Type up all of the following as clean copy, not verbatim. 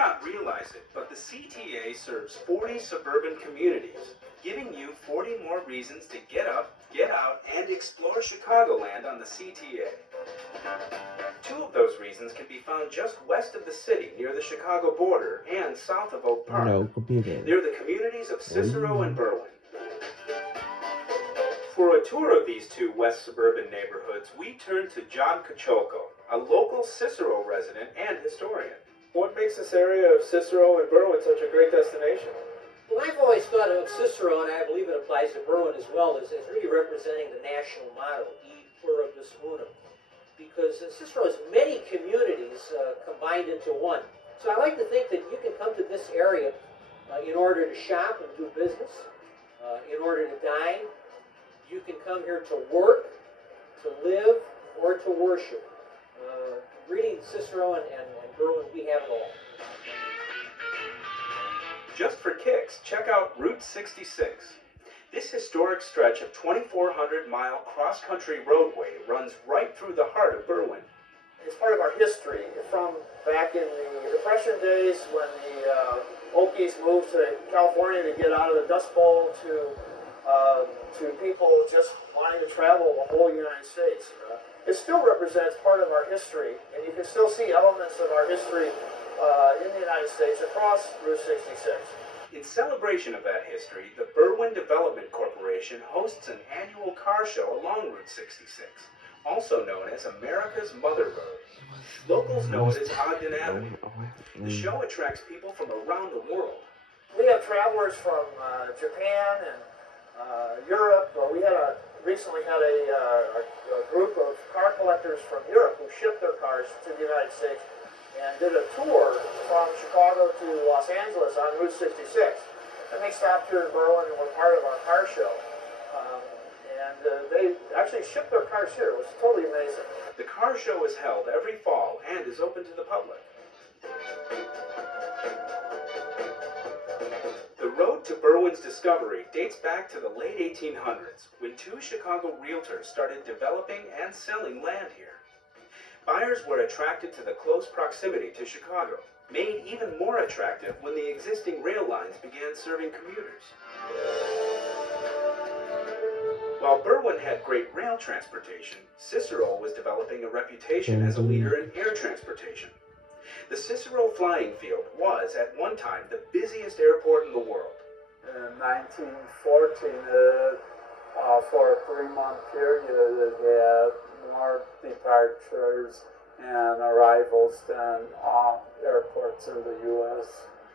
not realize it, but the CTA serves 40 suburban communities, giving you 40 more reasons to get up, get out, and explore Chicagoland on the CTA. Two of those reasons can be found just west of the city, near the Chicago border, and south of Oak Park. No, computer. They're the communities of Cicero and Berwyn. For a tour of these two west suburban neighborhoods, we turn to John Kocholko, a local Cicero resident and historian. What makes this area of Cicero and Berwyn such a great destination? Well, I've always thought of Cicero, and I believe it applies to Berwyn as well, as really representing the national motto, E Pluribus Unum, because Cicero has many communities combined into one. So I like to think that you can come to this area in order to shop and do business, in order to dine. You can come here to work, to live, or to worship. Reading Cicero and Berwyn, we have it all. Just for kicks, check out Route 66. This historic stretch of 2,400-mile cross-country roadway runs right through the heart of Berwyn. It's part of our history from back in the Depression days when the Okies moved to California to get out of the Dust Bowl to people just wanting to travel the whole United States. It still represents part of our history, and you can still see elements of our history in the United States across Route 66. In celebration of that history, the Berwyn Development Corporation hosts an annual car show along Route 66, also known as America's Mother Road. Locals know it as Ogden Avenue. The show attracts people from around the world. We have travelers from Japan and Europe. We recently had a group of car collectors from Europe who shipped their cars to the United States and did a tour from Chicago to Los Angeles on Route 66. And they stopped here in Berwyn and were part of our car show. They actually shipped their cars here. It was totally amazing. The car show is held every fall and is open to the public. The road to Berwyn's discovery dates back to the late 1800s, when two Chicago realtors started developing and selling land here. Buyers were attracted to the close proximity to Chicago, made even more attractive when the existing rail lines began serving commuters. While Berwyn had great rail transportation, Cicero was developing a reputation as a leader in air transportation. The Cicero Flying Field was, at one time, the busiest airport in the world. In 1914, for a 3-month period, it had more departures and arrivals than all airports in the U.S.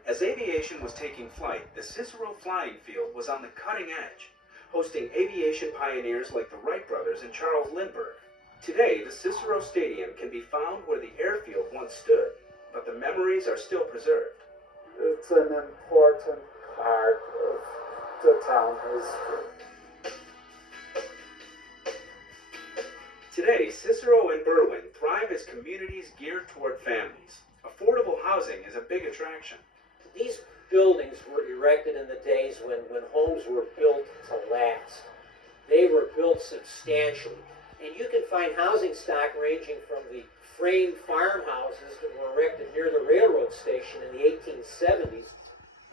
As aviation was taking flight, the Cicero Flying Field was on the cutting edge, hosting aviation pioneers like the Wright brothers and Charles Lindbergh. Today, the Cicero Stadium can be found where the airfield once stood, but the memories are still preserved. It's an important part of the town history. Today, Cicero and Berwyn thrive as communities geared toward families. Affordable housing is a big attraction. These buildings were erected in the days when homes were built to last. They were built substantially. And you can find housing stock ranging from the frame farmhouses that were erected near the railroad station in the 1870s,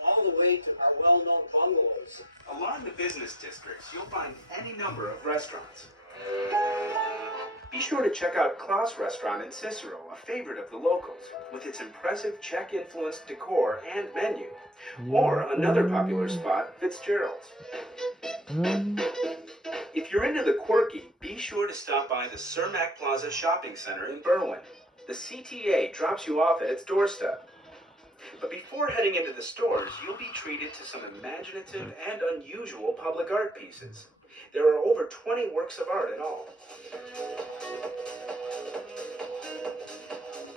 all the way to our well-known bungalows. Along the business districts, you'll find any number of restaurants. Be sure to check out Klaus Restaurant in Cicero, a favorite of the locals, with its impressive Czech-influenced decor and menu. Or another popular spot, Fitzgerald's. If you're into the quirky, be sure to stop by the Cermak Plaza Shopping Center in Berwyn. The CTA drops you off at its doorstep. But before heading into the stores, you'll be treated to some imaginative and unusual public art pieces. There are over 20 works of art in all.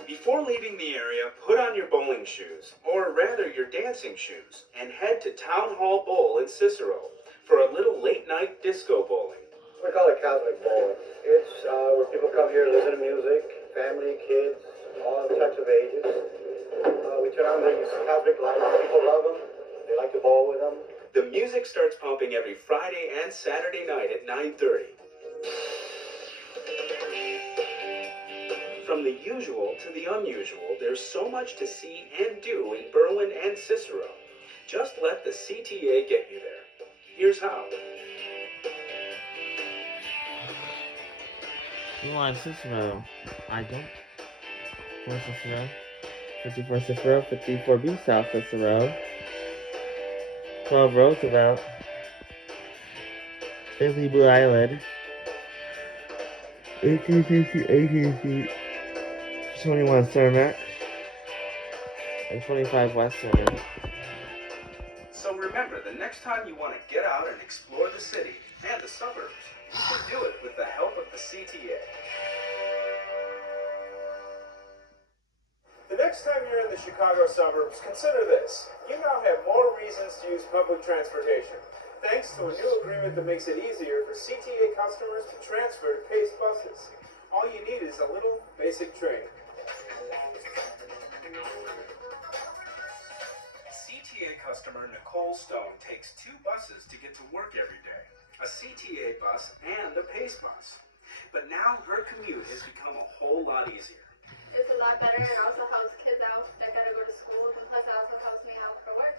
Before leaving the area, put on your bowling shoes, or rather your dancing shoes, and head to Town Hall Bowl in Cicero for a little late-night disco bowling. We call it Catholic bowling. It's where people come here to listen to music, family, kids, all types of ages. We turn on these Catholic lights. People love them. They like to bowl with them. The music starts pumping every Friday and Saturday night at 9:30. From the usual to the unusual, there's so much to see and do in Berwyn and Cicero. Just let the CTA get you there. Here's how. Blue Line Cicero. I don't. Where's Cicero? 54 Cicero, 54B South Cicero. 12 Roosevelt. 50 Blue Island. 18 feet. 21 Cermak. And 25 Western. So remember, the next time you want to get out and explore the city and the suburbs, you can do it with the help of the CTA. The next time you're in the Chicago suburbs, consider this. You now have more reasons to use public transportation, thanks to a new agreement that makes it easier for CTA customers to transfer to PACE buses. All you need is a little basic training. CTA customer Nicole Stone takes 2 buses to get to work every day, a CTA bus and a PACE bus. But now her commute has become a whole lot easier. It's a lot better and also helps kids out that gotta go to school, and plus it also helps me out for work.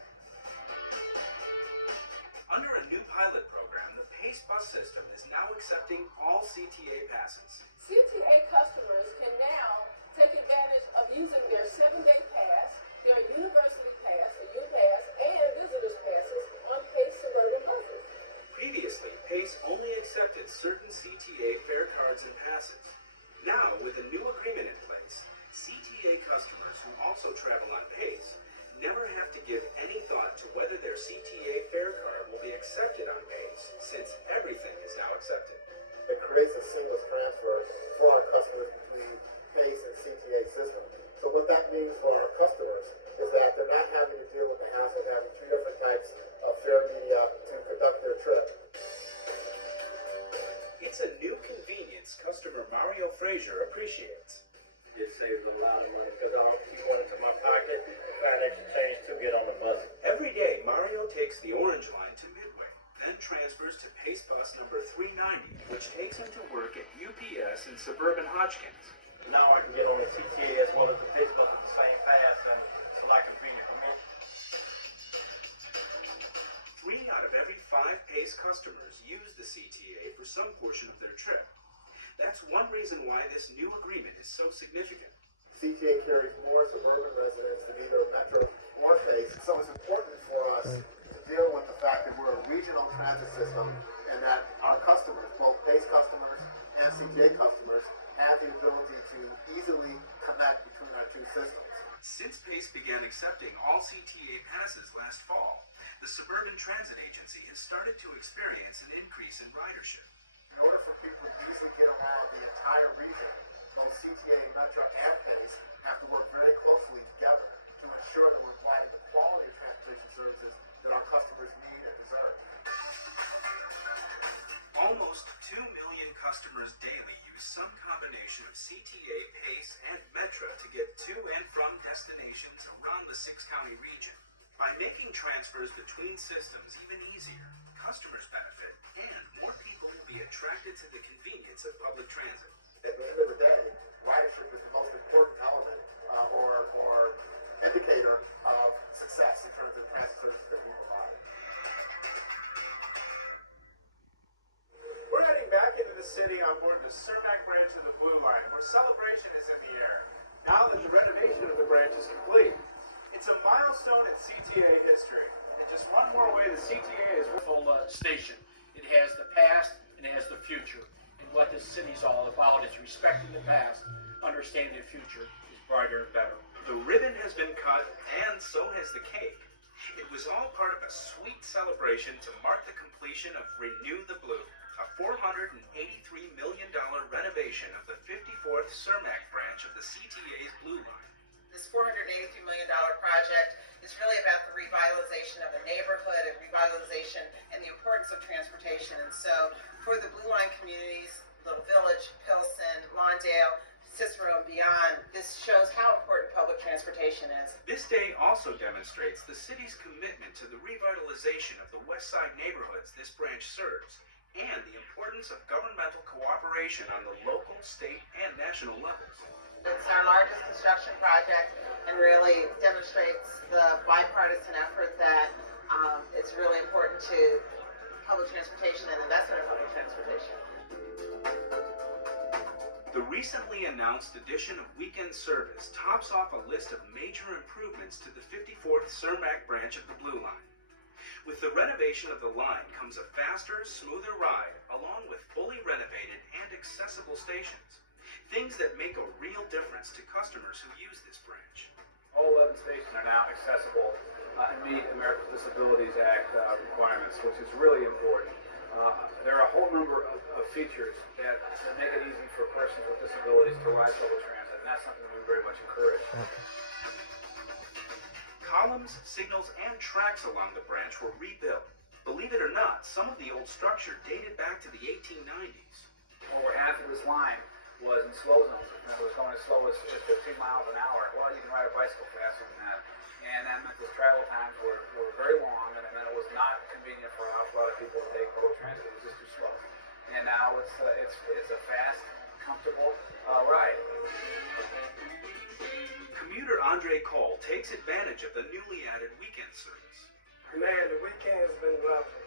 Under a new pilot program, the PACE bus system is now accepting all CTA passes. CTA customers can now take advantage of using their 7-day pass, their university pass, a U-Pass, and visitors passes on PACE suburban buses. Previously, PACE only accepted certain CTA fare cards and passes. Now, with a new agreement in place, CTA customers who also travel on PACE never have to give any thought to whether their CTA fare card will be accepted on PACE, since everything is now accepted. It creates a seamless transfer for our customers between PACE and CTA system. So what that means for our customers is that they're not having to deal with the hassle of having 2 different types of fare media to conduct their trip. It's a new convenience customer Mario Frazier appreciates. It saves a lot of money because I don't keep going into my pocket and find extra change to get on the bus. Every day, Mario takes the Orange Line to Midway, then transfers to PACE bus number 390, which takes him to work at UPS in suburban Hodgkins. Now I can get on the CTA as well as the PACE bus with the same pass, and it's a lot convenient for me. 3 out of every 5 PACE customers use the CTA for some portion of their trip. That's one reason why this new agreement is so significant. CTA carries more suburban residents than either Metro or PACE, so it's important for us to deal with the fact that we're a regional transit system and that our customers, both PACE customers and CTA customers, have the ability to easily connect between our 2 systems. Since PACE began accepting all CTA passes last fall, the Suburban Transit Agency has started to experience an increase in ridership. In order for people to easily get around the entire region, both CTA, Metro, and PACE have to work very closely together to ensure that we're providing the quality of transportation services that our customers need and deserve. Almost 2 million customers daily use some combination of CTA, PACE, and Metro to get to and from destinations around the 6-county region. By making transfers between systems even easier, customers benefit, and more people will be attracted to the convenience of public transit. At the end of the day, ridership is the most important element or indicator of success in terms of transit services that we provide. We're heading back into the city on board the Cermak branch of the Blue Line, where celebration is in the air, now that the renovation of the branch is complete. It's a milestone in CTA history, and just one more way the CTA is Wonderful station. It has the past and it has the future. And what this city's all about is respecting the past, understanding the future is brighter and better. The ribbon has been cut, and so has the cake. It was all part of a sweet celebration to mark the completion of Renew the Blue, a $483 million renovation of the 54th Cermak branch of the CTA's Blue Line. This $483 million project is really about the revitalization of a neighborhood and revitalization and the importance of transportation. And so for the Blue Line communities, Little Village, Pilsen, Lawndale, Cicero, and beyond, this shows how important public transportation is. This day also demonstrates the city's commitment to the revitalization of the West Side neighborhoods this branch serves, and the importance of governmental cooperation on the local, state, and national levels. It's our largest construction project and really demonstrates the bipartisan effort that it's really important to public transportation and investment in public transportation. The recently announced addition of weekend service tops off a list of major improvements to the 54th Cermak branch of the Blue Line. With the renovation of the line comes a faster, smoother ride, along with fully renovated and accessible stations. Things that make a real difference to customers who use this branch. All 11 stations are now accessible and meet Americans with Disabilities Act requirements, which is really important. There are a whole number of features that make it easy for persons with disabilities to ride public transit, and that's something we very much encourage. Columns, signals, and tracks along the branch were rebuilt. Believe it or not, some of the old structure dated back to the 1890s. Over half of this line was in slow zones. It was going as slow as 15 miles an hour. Well, you can ride a bicycle faster than that. And that meant the travel times were very long, and it meant it was not convenient for an awful lot of people to take public transit. It was just too slow. And now it's a fast, comfortable ride. Commuter Andre Cole takes advantage of the newly added weekend service. Man, the weekend has been lovely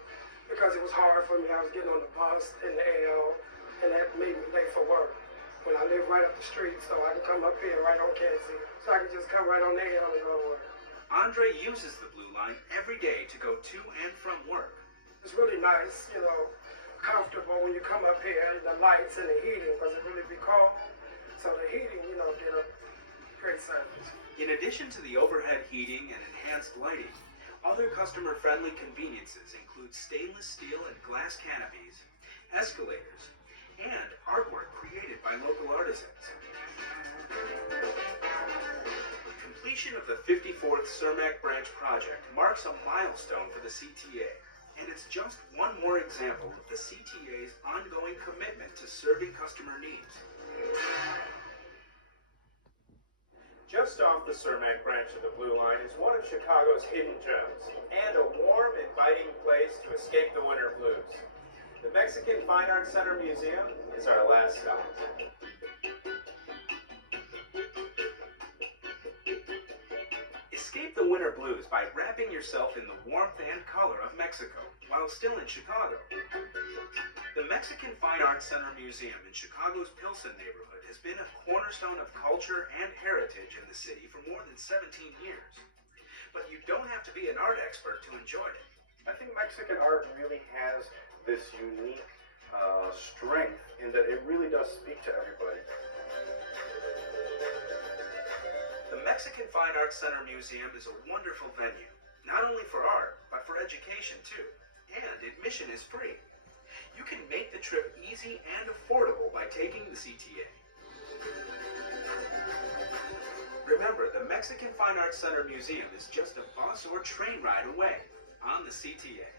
because it was hard for me. I was getting on the bus in the AL, and that made me late for work. When I live right up the street, so I can come up here right on Kenzie, so I can just come right on the AL and go to work. Andre uses the Blue Line every day to go to and from work. It's really nice, you know, comfortable when you come up here, the lights and the heating, because it really be cold. So the heating, you know, get a great service. In addition to the overhead heating and enhanced lighting, other customer-friendly conveniences include stainless steel and glass canopies, escalators, and artwork created by local artisans. Completion of the 54th Cermak branch project marks a milestone for the CTA, and it's just one more example of the CTA's ongoing commitment to serving customer needs. Just off the Cermak branch of the Blue Line is one of Chicago's hidden gems, and a warm, inviting place to escape the winter blues. The Mexican Fine Arts Center Museum is our last stop. Escape the winter blues by wrapping yourself in the warmth and color of Mexico while still in Chicago. The Mexican Fine Arts Center Museum in Chicago's Pilsen neighborhood has been a cornerstone of culture and heritage in the city for more than 17 years. But you don't have to be an art expert to enjoy it. I think Mexican art really has this unique strength in that it really does speak to everybody. The Mexican Fine Arts Center Museum is a wonderful venue, not only for art, but for education too. And admission is free. You can make the trip easy and affordable by taking the CTA. Remember, the Mexican Fine Arts Center Museum is just a bus or train ride away on the CTA.